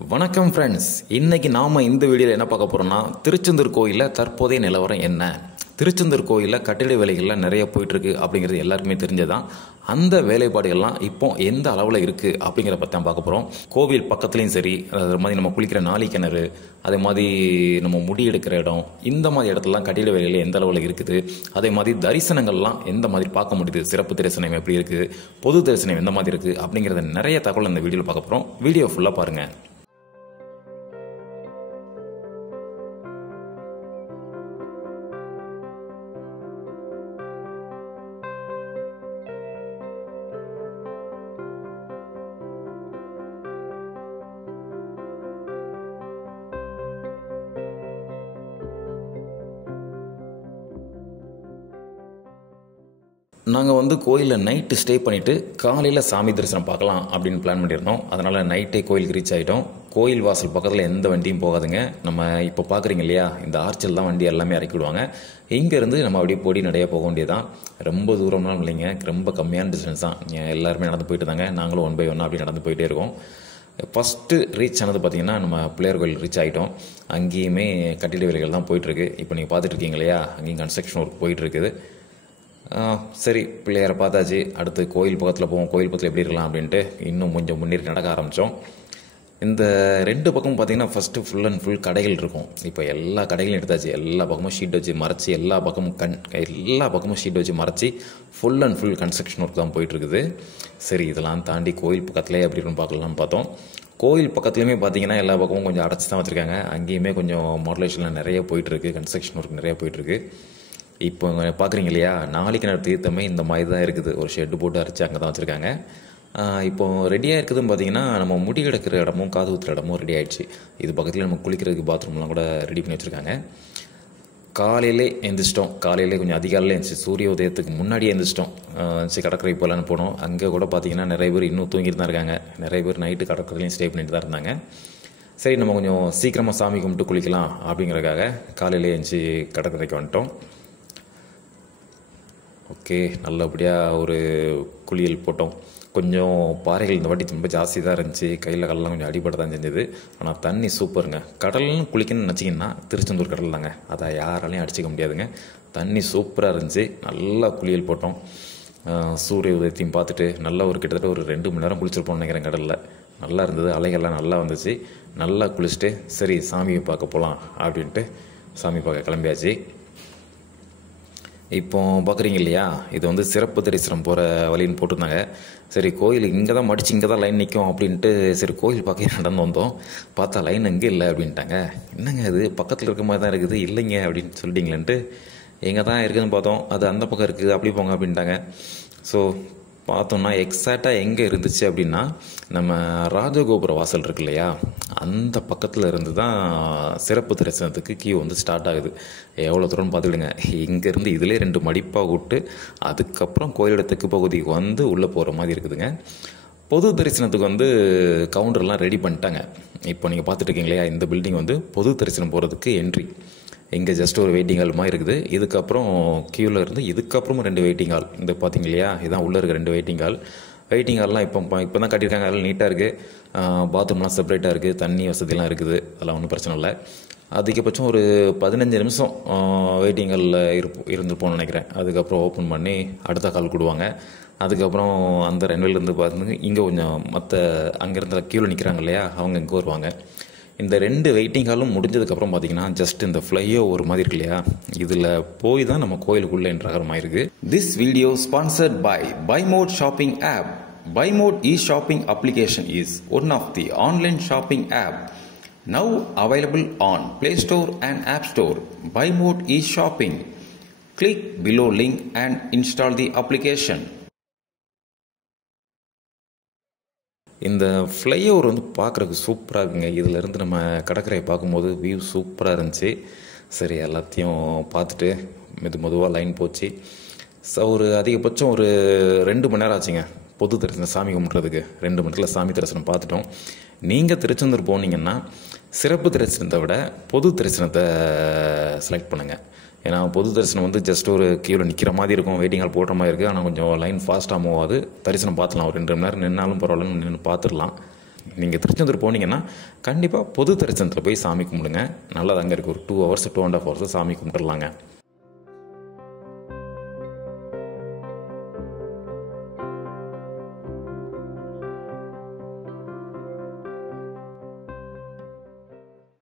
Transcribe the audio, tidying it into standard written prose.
வணக்கம் ஃப்ரெண்ட்ஸ். இன்றைக்கி நாம் இந்த வீடியோவில் என்ன பார்க்க போகிறோம்னா, திருச்செந்தூர் கோயிலில் தற்போதைய நிலவரம் என்ன, திருச்செந்தூர் கோயிலில் கட்டிட வேலைகள்லாம் நிறைய போயிட்டுருக்கு அப்படிங்கிறது எல்லாருக்குமே தெரிஞ்சதான். அந்த வேலைப்பாடுகள்லாம் இப்போ எந்த அளவில் இருக்குது அப்படிங்கிறத பற்றி தான் பார்க்க போகிறோம். கோவில் பக்கத்துலேயும் சரி, அது மாதிரி நம்ம குளிக்கிற நாளி கிணறு, அதே மாதிரி நம்ம முடி எடுக்கிற இடம், இந்த மாதிரி இடத்துலலாம் கட்டிட வேலைகள் எந்த அளவில் இருக்குது, அதே மாதிரி தரிசனங்கள்லாம் எந்த மாதிரி பார்க்க முடியுது, சிறப்பு தரிசனம் எப்படி இருக்குது, பொது தரிசனம் எந்த மாதிரி இருக்குது அப்படிங்கிறத நிறைய தகவல் இந்த வீடியோவில் பார்க்க போகிறோம். வீடியோ ஃபுல்லாக பாருங்கள். நாங்கள் கோயிலில் நைட்டு ஸ்டே பண்ணிவிட்டு காலையில் சாமி தரிசனம் பார்க்கலாம் அப்படின்னு பிளான் பண்ணியிருந்தோம். அதனால் நைட்டே கோயிலுக்கு ரீச் ஆகிட்டோம். கோயில் வாசல் பக்கத்தில் எந்த வண்டியும் போகாதுங்க. நம்ம இப்போ பார்க்குறீங்க இல்லையா, இந்த ஆர்ச்சில் தான் வண்டி எல்லாமே இறக்கி விடுவாங்க. இங்கேருந்து நம்ம அப்படியே பொடி நிறைய போக வேண்டியதான். ரொம்ப தூரம்லாம் இல்லைங்க, ரொம்ப கம்மியான டிஸ்டன்ஸ் தான். எல்லாருமே நடந்து போயிட்டு தாங்க, நாங்களும் 1 by 1 அப்படி நடந்து போயிட்டே இருக்கோம். ஃபஸ்ட்டு ரீச் ஆனது பார்த்திங்கன்னா நம்ம பிள்ளையார் கோயில் ரீச் ஆகிட்டோம். அங்கேயுமே கட்டிட வேலைகள் தான் போயிட்டுருக்கு. இப்போ நீங்கள் பார்த்துட்டு இருக்கீங்க இல்லையா, அங்கேயும் கன்ஸ்ட்ரக்ஷன் ஒர்க் போயிட்டுருக்குது. சரி, பிள்ளையாரை பார்த்தாச்சு, அடுத்து கோயில் பக்கத்தில் போவோம், கோயில் பக்கத்தில் எப்படி இருக்கலாம் அப்படின்ட்டு இன்னும் கொஞ்சம் முன்னேறி நடக்க ஆரம்பித்தோம். இந்த 2 பக்கமும் பார்த்திங்கன்னா ஃபஸ்ட்டு ஃபுல் அண்ட் ஃபுல் கடைகள் இருக்கும். இப்போ எல்லா கடைகளும் எடுத்தாச்சு, எல்லா பக்கமும் ஷீட் வச்சு மறைச்சி, எல்லா பக்கமும் ஷீட் வச்சு மறைச்சி full and full construction work தான் போயிட்டுருக்குது. சரி, இதெல்லாம் தாண்டி கோயில் பக்கத்துலேயே எப்படி இருக்குன்னு பார்க்கலாம்னு பார்த்தோம். கோயில் பக்கத்துலேயுமே பார்த்திங்கன்னா எல்லா பக்கமும் கொஞ்சம் அடைச்சி தான் வச்சுருக்காங்க. அங்கேயுமே கொஞ்சம் மாடுலேஷன்லாம் நிறைய போயிட்டுருக்கு, கன்ஸ்ட்ரக்ஷன் ஒர்க் நிறைய போயிட்டுருக்கு. இப்போ பார்க்குறீங்க இல்லையா, நாளைக்கு கிணறு தீர்த்தமே இந்த மாதிரி தான் இருக்குது. ஒரு ஷெட்டு போட்டு அரைச்சி அங்கே தான் வச்சுருக்காங்க. இப்போ ரெடியாக இருக்குதுன்னு பார்த்தீங்கன்னா, நம்ம முடி கிடக்கிற இடமும் காது ஊற்றுற இடமும் ரெடி ஆகிடுச்சு. இது பக்கத்தில் நம்ம குளிக்கிறதுக்கு பாத்ரூம்லாம் கூட ரெடி பண்ணி வச்சுருக்காங்க. காலையிலே எழுந்திரிச்சிட்டோம். காலையிலே கொஞ்சம் அதிகாலையில் எழுந்திரிச்சு சூரிய உதயத்துக்கு முன்னாடியே எழுந்திரிச்சிட்டோம். சரி, கடற்கரை போகலான்னு போனோம். அங்கே கூட பார்த்திங்கன்னா நிறைய பேர் இன்னும் தூங்கிட்டு தான் இருக்காங்க. நிறைய பேர் நைட்டு கடற்கரையிலையும் ஸ்டே பண்ணிட்டு தான் இருந்தாங்க. சரி, நம்ம கொஞ்சம் சீக்கிரமாக சாமி கும்பிட்டு குளிக்கலாம் அப்படிங்கிறதுக்காக காலையிலே எழுந்திரிச்சு கடற்கரைக்கு வந்துட்டோம். ஓகே, நல்லபடியாக ஒரு குளியல் போட்டோம். கொஞ்சம் பாறைகள் இந்த வாட்டி ரொம்ப ஜாஸ்தி தான் இருந்துச்சு, கையில் காலெலாம் கொஞ்சம் அடிபட தான் செஞ்சது. ஆனால் தண்ணி சூப்பருங்க. கடல்னு குளிக்கணும்னு நினச்சிங்கன்னா திருச்செந்தூர் கடல் தாங்க, அதை யாராலையும் அடிச்சிக்க முடியாதுங்க. தண்ணி சூப்பராக இருந்துச்சு, நல்லா குளியல் போட்டோம். சூரிய உதயத்தையும் பார்த்துட்டு நல்லா கிட்டத்தட்ட ஒரு 2 மணி நேரம் குளிச்சிருப்போம்னு நினைக்கிறேன். கடலில் நல்லா இருந்தது, அலைகள்லாம் நல்லா வந்துச்சு. நல்லா குளிச்சுட்டு சரி சாமியை பார்க்க போகலாம் அப்படின்ட்டு சாமி பார்க்க கிளம்பியாச்சு. இப்போ பார்க்குறீங்க இல்லையா, இது சிறப்பு தரிசனம் போகிற வழின்னு போட்டிருந்தாங்க. சரி, கோயில் இங்கே தான் மடித்து இங்கே தான் லைன் நிற்கும் அப்படின்ட்டு சரி கோயில் பார்க்க நடந்து வந்தோம். பார்த்தா லைன் எங்கே இல்லை அப்படின்ட்டாங்க. என்னங்க அது பக்கத்தில் இருக்க மாதிரி தான் இருக்குது, இல்லைங்க அப்படின்னு சொல்லிட்டீங்களேன்ட்டு எங்கே தான் இருக்குதுன்னு பார்த்தோம். அது அந்த பக்கம் இருக்குது, அப்படி போங்க அப்படின்ட்டாங்க. ஸோ பார்த்தோம்னா எக்ஸாக்டாக எங்கே இருந்துச்சு அப்படின்னா, நம்ம ராஜகோபுர வாசல் இருக்கு இல்லையா, அந்த பக்கத்தில் இருந்து தான் சிறப்பு தரிசனத்துக்கு கியூ ஸ்டார்ட் ஆகுது. எவ்வளோ தூரம்னு பார்த்துக்கிடுங்க. இங்கேருந்து இதிலே 2 மடிப்பாக விட்டு அதுக்கப்புறம் கோயிலோட தெற்கு பகுதிக்கு உள்ளே போகிற மாதிரி இருக்குதுங்க. பொது தரிசனத்துக்கு கவுண்டர்லாம் ரெடி பண்ணிட்டாங்க. இப்போ நீங்கள் பார்த்துட்டு இருக்கீங்க இல்லையா, இந்த பில்டிங் பொது தரிசனம் போகிறதுக்கு என்ட்ரி. இங்கே ஜஸ்ட் ஒரு வெயிட்டிங் ஹால் மாதிரி இருக்குது. இதுக்கப்புறம் கியூவில் இருந்து இதுக்கப்புறமும் 2 வெயிட்டிங் ஹால். இந்த பார்த்தீங்க இல்லையா, இதுதான் உள்ளே இருக்க 2 வெயிட்டிங் ஹால். வெயிட்டிங் ஹால்லாம் இப்போ தான் கட்டியிருக்காங்க. அதெல்லாம் நீட்டாக இருக்குது. பாத்ரூம்லாம் செப்பரேட்டாக இருக்குது, தண்ணி வசதிலாம் இருக்குது. அதெல்லாம் ஒன்றும் பிரச்சனை இல்லை. அதிகபட்சம் ஒரு 15 நிமிஷம் வெயிட்டிங் ஹாலில் இருந்துருப்போம்னு நினைக்கிறேன். அதுக்கப்புறம் ஓப்பன் பண்ணி அடுத்த கால் கொடுவாங்க. அதுக்கப்புறம் அந்த ரன்வேலேருந்து பார்த்து இங்கே கொஞ்சம் மற்ற அங்கேருந்து கியூவில் நிற்கிறாங்க இல்லையா, அவங்க இங்கே வருவாங்க. இந்த 2 வெயிட்டிங் ஹாலும் முடிஞ்சதுக்கப்புறம் பார்த்தீங்கன்னா ஜஸ்ட் இந்த ஃப்ளைஓவர் மாதிரி இருக்கு இல்லையா, இதில் போய் தான் நம்ம கோயிலுக்குள்ளே என்ட்ராகிற மாதிரி இருக்குது. This video sponsored by Bymot shopping app. Bymot e-shopping application is one of the online shopping app now available on Play Store and App Store. Bymode e-shopping. Click below link and install the application. இந்த flyover பார்க்குறதுக்கு சூப்பராக இருக்குங்க. இதிலேருந்து நம்ம கடற்கரையை பார்க்கும்போது view சூப்பராக இருந்துச்சு. சரி, எல்லாத்தையும் பார்த்துட்டு மெதுவாக லைன் போச்சு. ஒரு அதிகபட்சம் ஒரு 2 மணி நேரம் ஆச்சுங்க பொது தரிசனம் சாமி கும்பிட்றதுக்கு. 2 மணி நேரத்தில் சாமி தரிசனம் பார்த்துட்டோம். நீங்கள் திருச்செந்தூர் போனீங்கன்னா சிறப்பு தரிசனத்தை விட பொது தரிசனத்தை செலக்ட் பண்ணுங்கள். ஏன்னா பொது தரிசனம் ஜஸ்ட் ஒரு கியூவில் நிற்கிற மாதிரி இருக்கும், வெயிட்டிங் ஹால் போடுற மாதிரி இருக்குது. ஆனால் கொஞ்சம் லைன் ஃபாஸ்ட்டாக மூவ் ஆகுது. தரிசனம் பார்த்துலாம், ஒரு 2 மணி நேரம் நின்னாலும் பரவாயில்லன்னு நின்று பார்த்துடலாம். நீங்கள் திருச்செந்தூர் போனீங்கன்னா கண்டிப்பாக பொது தரிசனத்தில் போய் சாமி கும்பிடுங்க. நல்லது, அங்கே இருக்குது ஒரு 2 hours 2.5 hours சாமி கும்பிட்டுடலாங்க.